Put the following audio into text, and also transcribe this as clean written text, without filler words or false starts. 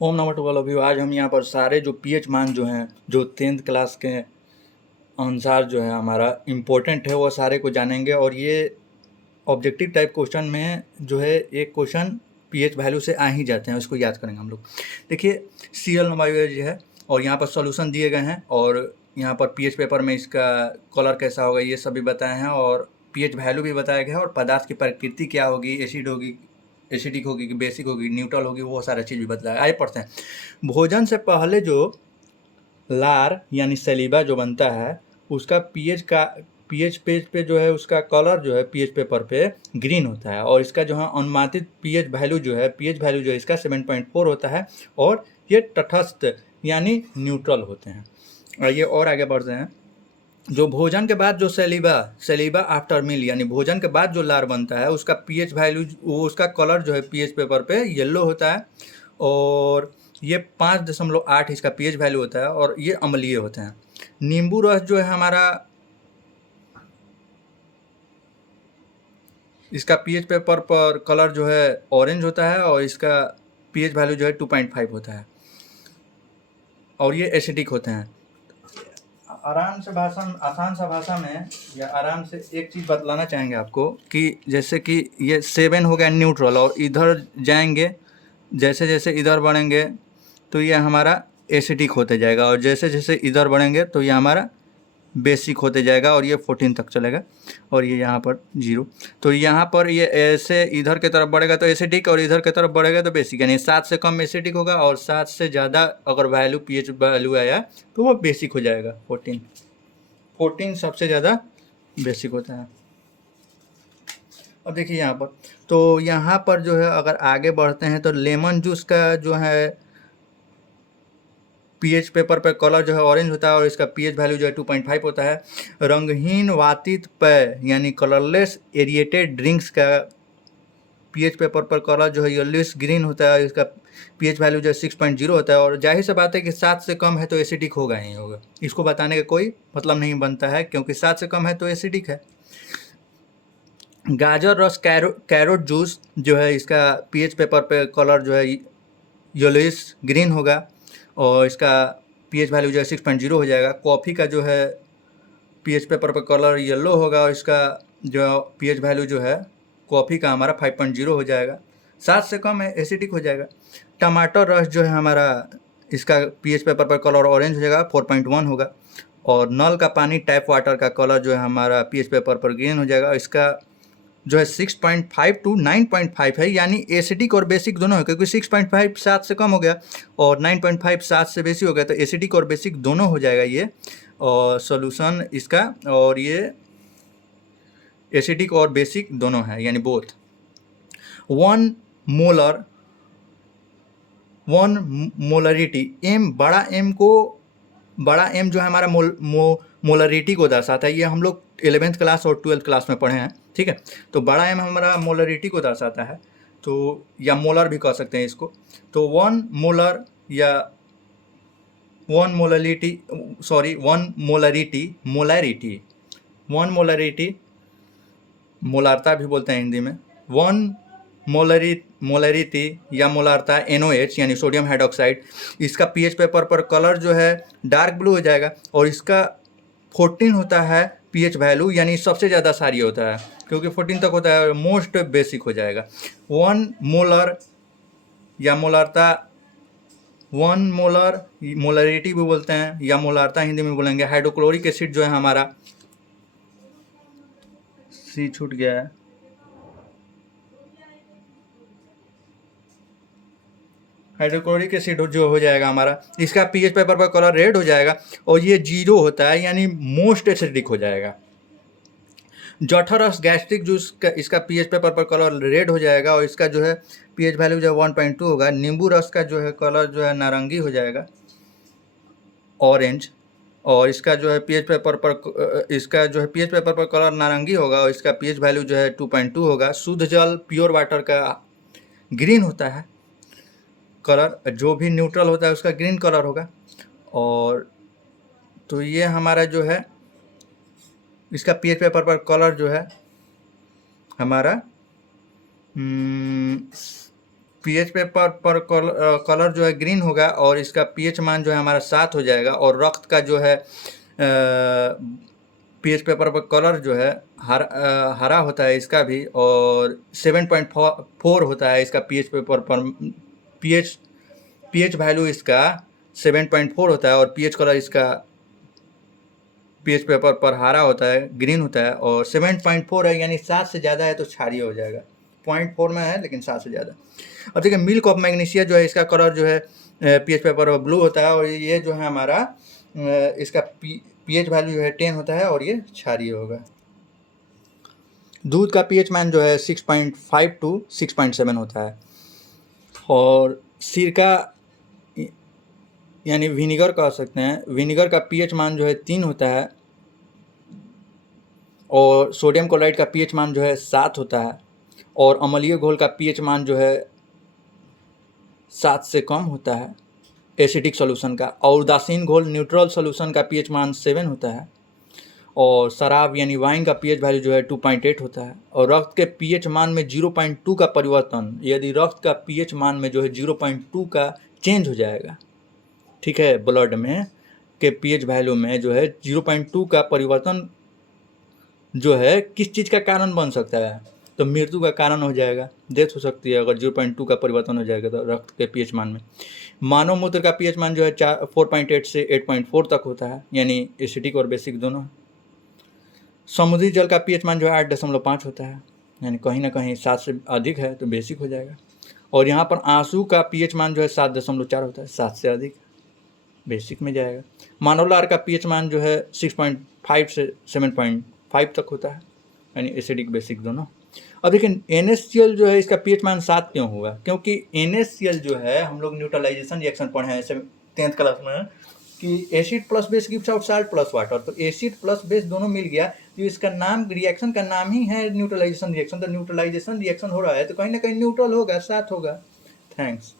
ओम नमः to all of you. आज हम यहाँ पर सारे जो पीएच मान जो हैं, जो 10th क्लास के अनुसार जो है हमारा इम्पोर्टेंट है, वो सारे को जानेंगे। और ये ऑब्जेक्टिव टाइप क्वेश्चन में जो है एक क्वेश्चन पीएच वैल्यू से आ ही जाते हैं, उसको याद करेंगे हम लोग। देखिए सीएल नंबर है और यहाँ पर सॉल्यूशन दिए गए हैं और यहाँ पर पीएच पेपर में इसका कलर कैसा होगा ये सब भी बताए हैं और पीएच वैल्यू भी बताया गया है और पदार्थ की प्रकृति क्या होगी, एसिड होगी, एसिडिक होगी कि बेसिक होगी, न्यूट्रल होगी, वो सारा चीज़ भी बताया। आइए पढ़ते हैं। भोजन से पहले जो लार यानी सलीबा जो बनता है उसका पीएच पेज पे जो है उसका कलर जो है पीएच पेपर पे ग्रीन होता है और इसका जो है अनुमानित पीएच वैल्यू जो है इसका 7.4 होता है और ये तटस्थ यानी न्यूट्रल होते हैं। आइए और आगे बढ़ते हैं। जो भोजन के बाद जो सलीबा आफ्टर मील यानी भोजन के बाद जो लार बनता है उसका पीएच वैल्यू, वो उसका कलर जो है पीएच पेपर पे येलो होता है और ये 5.8 इसका पीएच वैल्यू होता है और ये अम्लीय होते हैं। नींबू रस जो है हमारा, इसका पीएच पेपर पर कलर जो है ऑरेंज होता है और इसका पीएच वैल्यू जो है 2.5 होता है और ये एसिडिक होते हैं। आसान सा भाषा में या आराम से एक चीज़ बतलाना चाहेंगे आपको कि जैसे कि ये 7 हो गया न्यूट्रल और इधर जाएंगे, जैसे जैसे इधर बढ़ेंगे तो ये हमारा एसिडिक होते जाएगा और जैसे जैसे इधर बढ़ेंगे तो ये हमारा बेसिक होते जाएगा और ये 14 तक चलेगा और ये यहाँ पर 0। तो यहाँ पर ये ऐसे इधर की तरफ बढ़ेगा तो एसिडिक और इधर की तरफ बढ़ेगा तो बेसिक, यानी 7 से कम एसिडिक होगा और 7 से ज़्यादा अगर वैल्यू पीएच वैल्यू आया तो वो बेसिक हो जाएगा। 14 सबसे ज़्यादा बेसिक होता है। अब देखिए यहाँ पर, तो यहाँ पर जो है अगर आगे बढ़ते हैं तो लेमन जूस का जो है पीएच पेपर पर कलर जो है ऑरेंज होता है और इसका पीएच वैल्यू जो है 2.5 होता है। रंगहीन वातित पेय यानी कलरलेस एरिएटेड ड्रिंक्स का पीएच पेपर पर कलर जो है येलोइश ग्रीन होता है, इसका पीएच वैल्यू जो है 6.0 होता है और जाहिर सी बात है कि 7 से कम है तो एसिडिक होगा ही होगा। इसको बताने का कोई मतलब नहीं बनता है क्योंकि 7 से कम है तो एसिडिक है। गाजर रस कैरोट जूस जो है इसका पीएच पेपर पे कलर जो है येलोइश ग्रीन होगा और इसका पीएच वैल्यू जो है 6.0 हो जाएगा। कॉफ़ी का जो है पीएच पेपर पर कलर येलो होगा और इसका जो पीएच वैल्यू जो है कॉफ़ी का हमारा 5.0 हो जाएगा। 7 से कम है एसिडिक हो जाएगा। टमाटर रस जो है हमारा, इसका पीएच पेपर पर कलर ऑरेंज हो जाएगा, 4.1 होगा और नल का पानी टैप वाटर का कलर जो है हमारा पीएच पेपर पर ग्रीन हो जाएगा। इसका जो है 6.5 टू 9.5 है, यानी एसिडिक और बेसिक दोनों है क्योंकि 6.5 7 से कम हो गया और 9.5 7 से बेसी हो गया तो एसिडिक और बेसिक दोनों हो जाएगा ये और सॉल्यूशन इसका। और ये एसिडिक और बेसिक दोनों है यानी बोथ। वन मोलरिटी एम, बड़ा एम जो है हमारा मोलरिटी को दर्शाता है। ये हम लोग 11th क्लास और 12th क्लास में पढ़े हैं, ठीक है। तो बड़ा एम हमारा मोलरिटी को दर्शाता है, तो या मोलर भी कह सकते हैं इसको। तो वन मोलरिटी मोलारता भी बोलते हैं हिंदी में। वन मोलरिटी या मोलारता NOH यानी सोडियम हाइड्रोक्साइड, इसका पीएच पेपर पर कलर जो है डार्क ब्लू हो जाएगा और इसका 14 होता है पीएच वैल्यू, यानी सबसे ज़्यादा क्षारीय होता है क्योंकि 14 तक होता है, मोस्ट बेसिक हो जाएगा। वन मोलर या मोलारता, मोलरिटी भी बोलते हैं या मोलारता हिंदी में बोलेंगे। हाइड्रोक्लोरिक एसिड जो है हमारा, सी छूट गया है, हाइड्रोक्लोरिक एसिड जो हो जाएगा हमारा, इसका पीएच पेपर पर कलर रेड हो जाएगा और ये 0 होता है यानी मोस्ट एसिडिक हो जाएगा। जठरस गैस्ट्रिक जूस का, इसका पीएच पेपर पर कलर रेड हो जाएगा और इसका जो है पीएच वैल्यू जो है 1.2 होगा। नींबू रस का जो है कलर जो है नारंगी हो जाएगा, ऑरेंज, और इसका जो है पीएच पेपर पर कलर नारंगी होगा और इसका पीएच वैल्यू जो है 2.2 होगा। शुद्ध जल प्योर वाटर का ग्रीन होता है कलर, जो भी न्यूट्रल होता है उसका ग्रीन कलर होगा। और तो ये हमारा जो है इसका पीएच पेपर पर कलर जो है हमारा पीएच पेपर पर कलर जो है ग्रीन होगा और इसका पीएच मान जो है हमारा 7 हो जाएगा। और रक्त का जो है पीएच पेपर पर कलर जो है हरा होता है इसका भी, और 7.4 होता है इसका पीएच पेपर पर। पीएच वैल्यू इसका 7.4 होता है और पीएच कलर इसका पीएच पेपर पर हरा होता है, ग्रीन होता है। और 7.4 है यानी 7 से ज़्यादा है तो क्षारीय हो जाएगा। 0.4 में है लेकिन 7 से ज़्यादा। अब देखिए मिल्क ऑफ मैग्नीशिया जो है इसका कलर जो है पीएच पेपर पर ब्लू होता है, और ये जो है हमारा इसका पीएच वैल्यू जो है 10 होता है और ये क्षारीय होगा। दूध का पीएच मान जो है 6.5 टू 6.7 होता है। और सिरका यानी विनीगर कह सकते हैं, विनीगर का पीएच मान जो है 3 होता है। और सोडियम क्लोराइड का पीएच मान जो है 7 होता है। और अम्लीय घोल का पीएच मान जो है 7 से कम होता है एसिडिक सॉल्यूशन का। और उदासीन घोल न्यूट्रल सॉल्यूशन का पीएच मान 7 होता है। और शराब यानी वाइन का पीएच वैल्यू जो है 2.8 होता है। और रक्त के पीएच मान में 0.2 का परिवर्तन, यदि रक्त का पीएच मान में जो है 0.2 का चेंज हो जाएगा, ठीक है, ब्लड में के पीएच वैल्यू में जो है 0.2 का परिवर्तन जो है किस चीज़ का कारण बन सकता है, तो मृत्यु का कारण हो जाएगा, डेथ हो सकती है अगर 0.2 का परिवर्तन हो जाएगा तो रक्त के पीएच मान में। मानव मूत्र का पीएच मान जो है 4.8 से 8.4 तक होता है, यानी एसिडिक और बेसिक दोनों। समुद्री जल का पीएच मान जो है 8.5 होता है, यानी कहीं ना कहीं 7 से अधिक है तो बेसिक हो जाएगा। और यहाँ पर आंसू का पीएच मान जो है 7.4 होता है, 7 से अधिक बेसिक में जाएगा। मानव लार का पीएच मान जो है 6.5 से 7.5 तक होता है, यानी एसिडिक बेसिक दोनों। अब देखिए NaCl जो है इसका पीएच मान 7 क्यों होगा, क्योंकि NaCl जो है हम लोग न्यूट्रलाइजेशन रिएक्शन पढ़े हैं 10th क्लास में कि acid plus base gives out salt plus water. तो एसिड प्लस बेस दोनों मिल गया, तो इसका नाम रिएक्शन का नाम ही है न्यूट्रलाइजेशन रिएक्शन। तो न्यूट्रलाइजेशन रिएक्शन हो रहा है तो कहीं ना कहीं न्यूट्रल होगा, 7 होगा। थैंक्स।